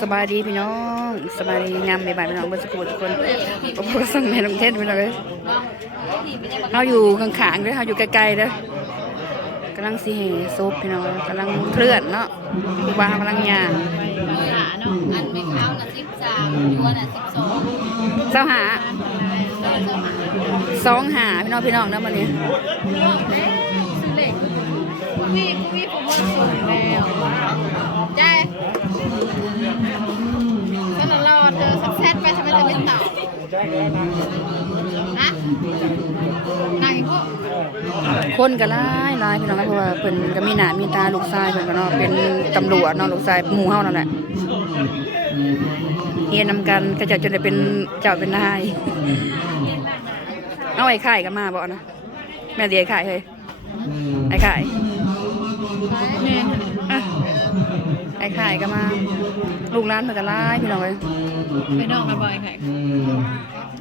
สบายดีพี่น้องสบายดีงามใบายๆพี่น้องเบนสกุลทุกคนโอ้โหสั่งแม่ลงเทศพี่น้องเลยเราอยู่ข้างๆเด้อเราอยู่ไกลๆเด้อกำลังสิเหซุปพี่น้องกำลังเคลื่อนเนาะคือว่ากำลังย่างหาเนาะอันไม่เข้าน่ะสิบสามยัวน่ะสิบสองเจ้าหาแล้วก็หาสองหาพี่น้องพี่น้องเนาะวันนี้เล็กพี่พี่ผมว่าสวยแล้วใจ นะนางกพวกคนก็หลายหลายพี่น้องเพราะว่าเพิ่นก็มีหน้ามีตาลูกชายเพิ่นก็เนาะเป็นตำรวจเนาะลูกชายหมู่เฮานั่นแหละเฮียนนำกันก็จะจนได้เป็นเจ้าเป็นนายเอาไอ้ไข่ก็มาบ่นะแม่เดียไอ้ไข่เฮ้ยไอ้ไข่ เนี่ยอะไอ้ไข่ก็มา ลูกร้านเพิ่นก็หลายพี่น้องเอ้ยไปนอกมาบ่อยค่ะ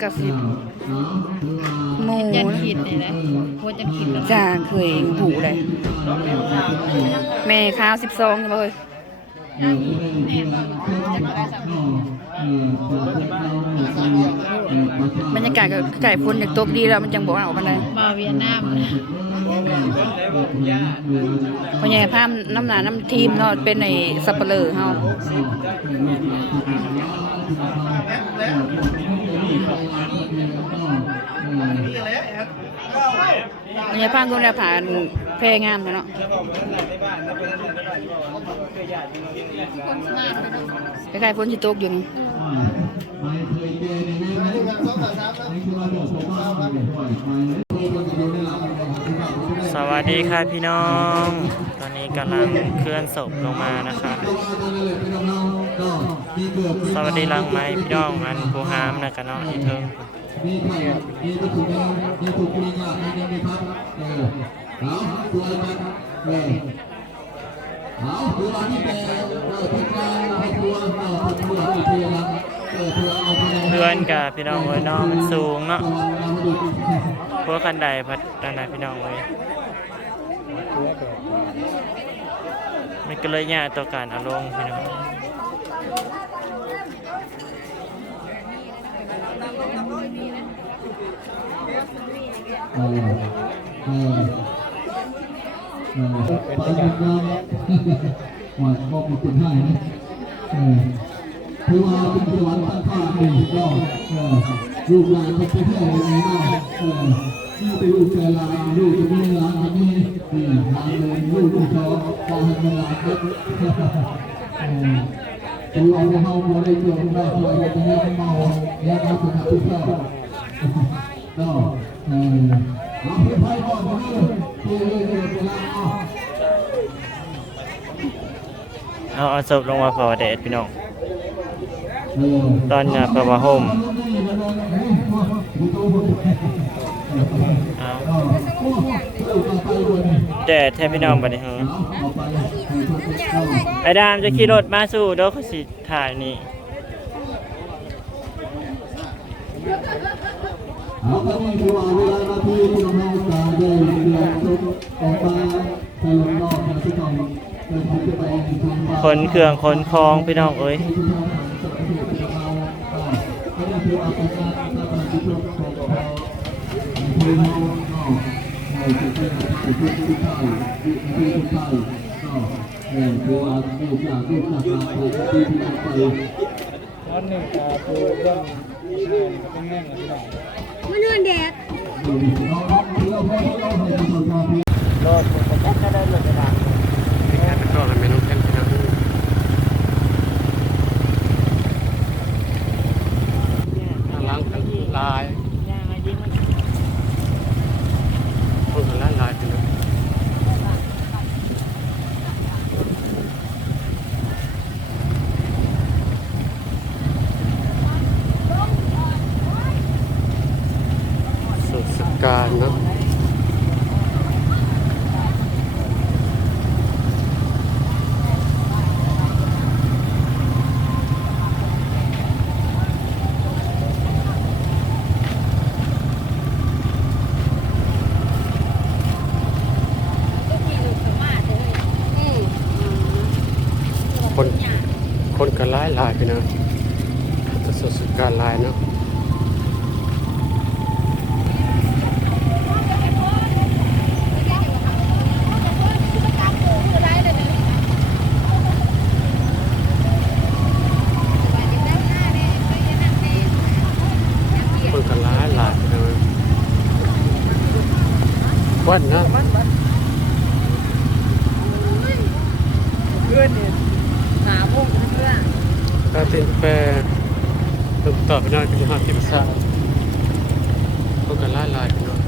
ก็สิหมู่ยันขีดเลยนะโคตรยันขีดแล้วจ้าเคยหูเลยแม่ข้าว12ใช่บ่เอ้ยบรรยากาศก็ไก่พ้นจากตกดีแล้วมันจังบอกว่าออกมาเลยมาเวียดนามนะเพราะไงภาพน้ำหนาน้ำทีมเนาะเป็นในสับเปลือเฮาบรรยากาศก็ได้ผ่านแพรงามเนาะใกล้ๆพ้นที่ตกอยู่นี่ สวัสดีค่ะพี่น้อง ตอนนี้กำลังเคลื่อนศพลงมานะคะสวัสดีลังไม้พี่น้องอันผู้หามนะกันเนาะอีเทิงมีไข่มีวัตถุดิบมีถูกมีงามีเงินมีพับเออเอาตัวมันเออเอาตัวที่แปลเออทุการให้ตัวเออทุกตัวให้ตัวนะเออตัวเอาไปเพื่อนกับพี่น้องเอ้ยน้องมันสูงเนาะพวกคันใดพัดด้านในพี่น้องเอ้ย มันก็เลยยากต่อการอารมณ์พี่น้องเออเออเออไปกันนะว่าบอกมีคนให้นะถือว่าเป็นจังหวัดตั้งค่าหนึ่งก็เออลูกหลานเป็นประเทศอะไรเนาะ เออนี่เป็นลูแต่ลาลูกจะมีหลานจะมีนี่หลานเลยลูกลูกชอบพอให้มันหลานเด็กเอตัวเราเฮาบ่ได้เกี่ยวกับได้คอยจะให้เมาแล้วก็สุขภาพทุกข์เนาะเออเอาเพื่อไพ่ก่อนเพื่อเพื่อเพื่อเวลาเอาเอาศพลงมาเผาแดดพี่น้องตอนน่ะเพราะว่าห่มเอา แดดแทบพี่น้องบัดนี้เหรอไอ้ดามจะขี่รถมาสู่เด้อเขาสิถ่ายนี่เอาตอนนี้คือว่าเวลานาทีที่เราจะได้เดือนจบออกมาไปลงนอกนะที่ต้องเดินเครื่องขนคองพี่น้องเอ้ย คือเราเนาะในจุดที่จุดที่ที่ไทยที่ที่ไทยเนเออคือว่าลูกจากลูกจากมาที่ที่ที่ไปร้อนหนึ่งตาปูเรื่องใช่ก็เป็นแง่งอะไรหน่อยมันนวลแดดรถผมก็จะได้รถเลาเป็นการเป็นตัวกันเป็นลูกกันพี่น้องล้างกันลายพูดกันลายลายไปเลยสุดสการเนาะ คน ก็หลายหลายพี่น้องประสบการหลายเนาะคนกันหลายหลายเลยวันนะเพื่อนเนี่ยหาพวก เพื่อนก็ตินแปรตุกตอไปหน่อยก็จะหาที่ภาษาคนกันหลาลายไปน้อย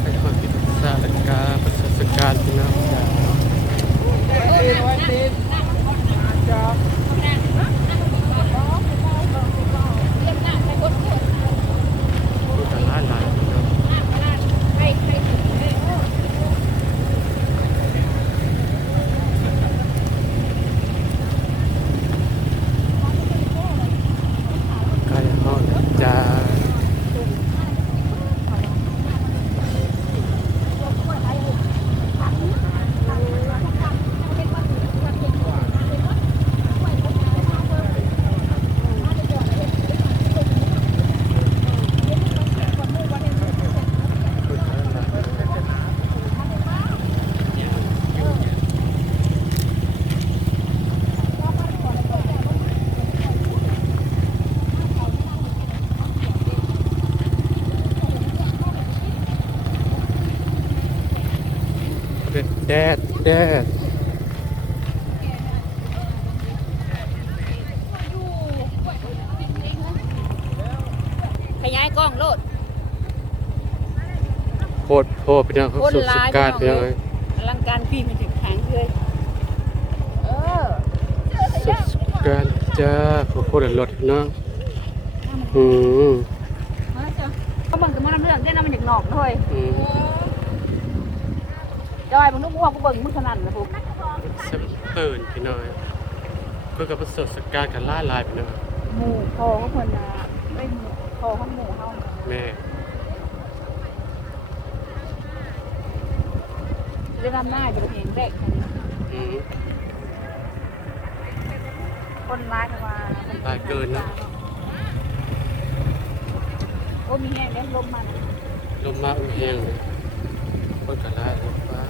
ไปหาที่ภาษาและการภาษาสการพี่น้องคนกันหลายหลายพี่น้องใกล้ห้องแล้วจ้า แดดแดดขยายกล้องโลดโคตรโคตรพี่น้องเขาสุดสการพี่น้องเอ้ยอลังการพี่มันถึงหางเลยเออสุดสการจ้าโคตรรถเนาะอืมมาจ้ะเขาบังกับมันเรื่องได้นำมันจากนอกเลยอืม จอยมึงนึกว่ากูเบิ่งมึงขนาดนะพวกเซมตื่นพี่น้อยเพื่อกับประสบการณ์กันล่าลายพี่น้อยหมู่พอเขาคนน่ะไม่หมู่พอเขาหมู่เฮาแม่จะนำหน้าจะเป็นเองแรกอืมคนร้ายเข้ามาลายเกินนะโอ้มีแห้งเลี้ยงลมมันลมมาอุ้ยแห้งเลยคนกันล่าลมฟ้า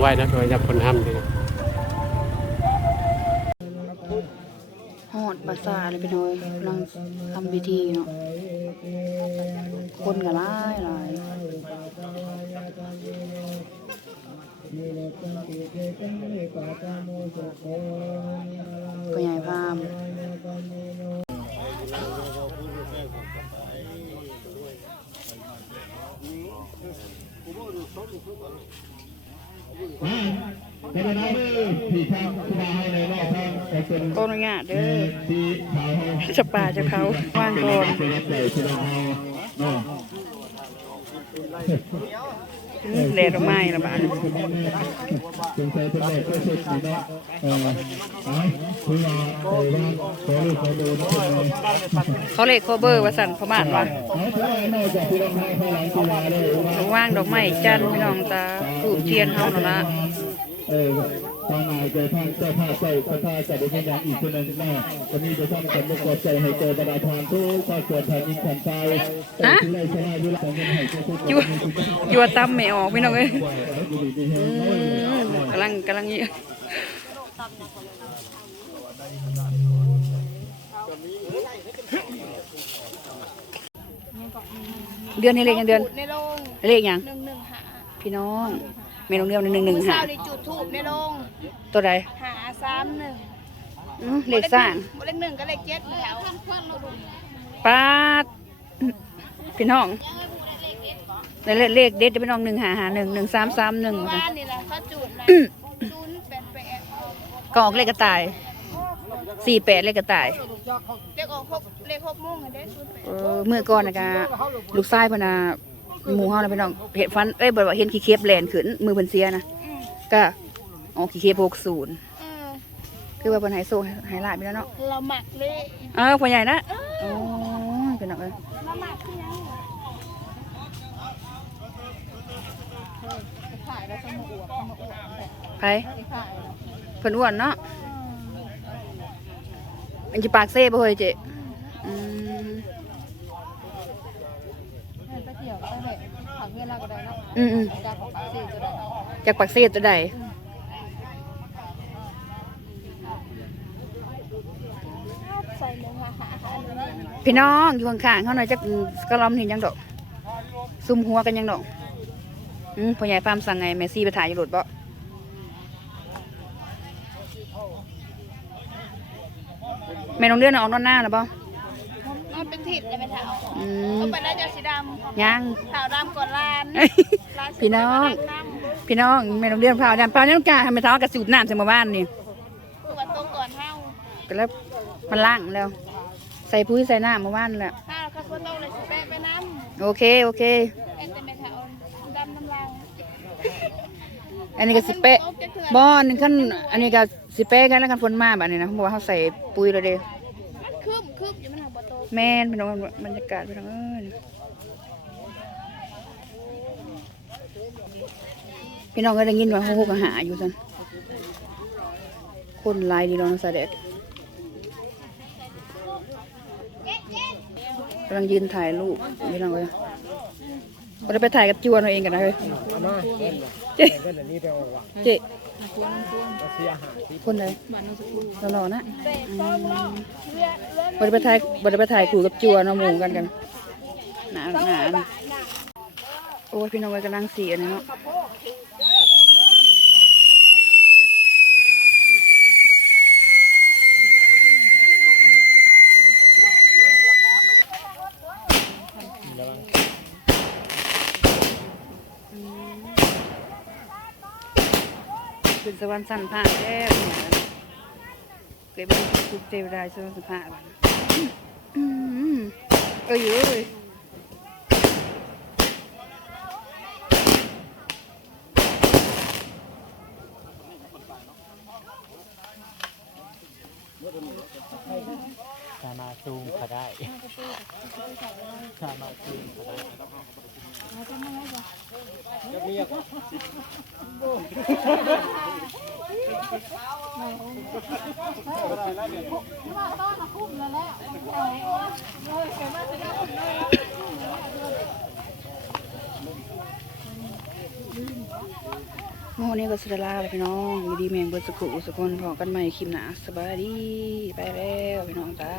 ไว้นะโดยยับคนห้ำดีฮอดภาษาเลยไปหน่อยกำลังทำพิธีเนาะคนก็หลายหลายก็ใหญ่พาม เป็นน้ำมือที่ทางผู้บ่าวในรอบทางแต่เป็นต้นอนุญาตเด้อที่ขาวจะป่าจะเขาว่างก่อน เป็นรับใจที่เราเอาเนาะอืมแดดอกไม้ละบาดสงสัยเป็นแรกก็สุดสีเนาะเออเอว่าเออว่าขอลูกขอเพื่อนเลยเขาเลขโคเบอร์ว่าสั่นเขาณว่าเขาเพื่อนนอกจากที่เราให้ให้หลังกีฬาเลยว่าว่างดอกไม้จันทร์พี่น้องตาถูกเทียนเฮานั่นละเออ ทางนายเจ้าท่านเจ้าท่าเจ้าพระท่าจะได้ให้ยังอีกคนหนึ่งแน่วันนี้จะท่านสำนึกกดใจให้เจอประดาทานทุกข้อส่วนแผ่นดินแผ่นใจที่ได้ชนะด้วยของเงินให้เจ้าทุกคนยัวยัวตำไม่ออกพี่น้องเอ้ยอืมกำลังกำลังอยู่เดือนนี้เลขยังเดือนในโรงเลขยังหนึ่งหนึ่งหาพี่น้อง เมนูเดียวหนึ่งหนึ่งหนึ่งเช้าหาในจุดทูบในโรงตัวใดหาสามหนึ่งอืมเลขสร้างเลขหนึ่งก็เลขเจ็ดแถวป้าดพี่น้องเลขเลขเด็ดจะพี่น้องหนึ่งหาหาหนึ่งหนึ่งสามสามหนึ่งบ้านนี่แหละเขาจุดนะศูนย์แปดแปดก็ออกเลขกระต่ายสี่แปดเลขกระต่ายเลขออกหกเลขหกโมงอะได้ศูนย์แปดเออเมื่อก่อนนะกะลูกชายเพนนา หมู่เฮานะพี่น้องเห็นฟันเอ้ยบอกว่าเห็นขี้เคียบแลนขึ้นมือเพิ่นเสียนะอืมก็ออกขี้เคียบหกศูนย์เออคือว่าเพิ่นให้โซ่ให้ลาบไปแล้วเนาะเราหมักเลยเออพ่อใหญ่นะโอ้ยพี่น้องเอ้ยเราหมักที่ยังขายแล้วสมุอวบสมุอวบไผขายแล้วเพิ่นอ้วนเนาะอันจะปากเซ่บ่เฮ้ยเจ๊อืม ไปเที่ยวไปแบบผักเงินเราก็ได้เนาะอืมอืมจากของสี่จะได้จากปากเซ่ตัวใดใส่เนื้อหาหาหาเนื้อพี่น้องอยู่ข้างๆเขาหน่อยจักกะลอมเห็นยังดอก ซุ่มหัวกันยังดอกอืมพ่อใหญ่ฟาร์มสั่งไงแมซี่ไปถ่ายอยู่รถบ่แม่น้องเดือนน่ะออกนอนหน้าแล้ว บ่มันเป็นถิดเลยไม่เท่าอืมเขาไปแล้วจะสีดยังำเท่าดำก่อนลานลานสีพี่น้อง ดำพี่น้องแม่น้องเดือนพาวน้ำพาวน้ำกาทำไมท้ากระสูบน้ำใส่หมาบ้านนี่คือว่าตัวก่อนเท่าก็แล้วมันล่างแล้ว ใส่ปุ๋ยใส่น้ำหมาบ้านแล้วถ้าเขาควรต้องเลยสิแปะไปน้โอเคโอเคำเอ็นแต่ไม่เท่าดำน้ำลายอันนี้ก็สิเปะบอนนี่ขั้นอันนี้ก็สิเปะกันแล้วกันฝนมาแบบนี้นะเพราะว่าเขาใส่ปุ๋ยแล้วเด้มัน คืบคืบอยู่มันหางประตูแม่นพี่น้องบรรยากาศพี่น้องเอ้ยพี่น้องก็ได้ยินว่าเขาหกอาหารอยู่ซันคนหลายดีเน้องสะเด็ดกำลังยืนถ่ายรูปพี่น้องเลยเราจะไปถ่ายกับจวนเอาเองกันนะเฮ้ยเอามาเล่นเจ๊เล่นอันนี้ไปเอาวะเจ๊มาซื้ออาหารที่คนไหนหล่อๆนะเตะซ้อมรอบเรือเรือบริไปถ่ายบริไปถ่ายคู่กับจวนเอาหมูกันกันหนาหนาโอ้ยพี่น้องเลยกำลังเสียนี่เนาะ ขึ้นสวรรค์สั้นผ่านแล้วเนี่ยเก็บไว้ทุกเทวดาสวรรค์สันผ่านอืมเอออยู่เลย สามารถซูมเขาได้สามารถซูมเขาได้ โมนี่ก็สุดลาเลยพี่น้องอยู่ดีแมงเบิดสกุสกุลพอกันใหม่คลิปหนาสบายดี ไปแล้วพี่น้องจ้า